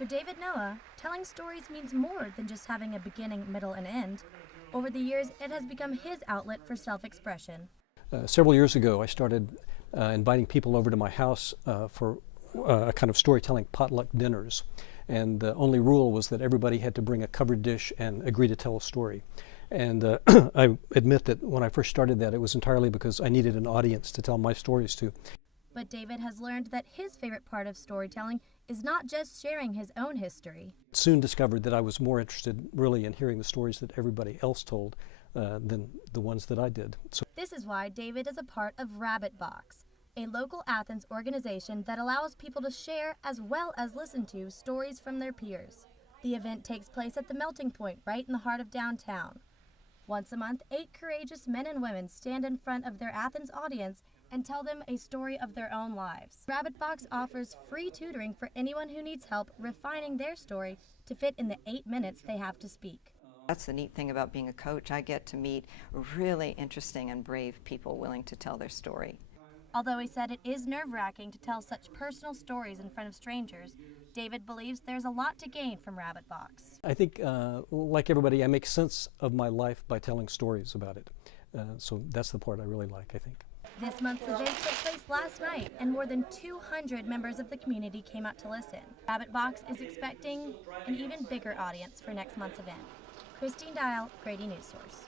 For David Noah, telling stories means more than just having a beginning, middle, and end. Over the years, it has become his outlet for self-expression. Several years ago, I started inviting people over to my house for a kind of storytelling potluck dinners. And the only rule was that everybody had to bring a covered dish and agree to tell a story. And I admit that when I first started that, it was entirely because I needed an audience to tell my stories to. But David has learned that his favorite part of storytelling is not just sharing his own history. Soon discovered that I was more interested really in hearing the stories that everybody else told than the ones that I did. So this is why David is a part of Box, a local Athens organization that allows people to share as well as listen to stories from their peers. The event takes place at the Melting Point right in the heart of downtown. Once a month, 8 courageous men and women stand in front of their Athens audience and tell them a story of their own lives. Box offers free tutoring for anyone who needs help refining their story to fit in the 8 minutes they have to speak. That's the neat thing about being a coach. I get to meet really interesting and brave people willing to tell their story. Although he said it is nerve-wracking to tell such personal stories in front of strangers, David believes there's a lot to gain from Box. I think, like everybody, I make sense of my life by telling stories about it. So that's the part I really like, I think. This month's event took place last night, and more than 200 members of the community came out to listen. Box is expecting an even bigger audience for next month's event. Christine Dial, Grady News Source.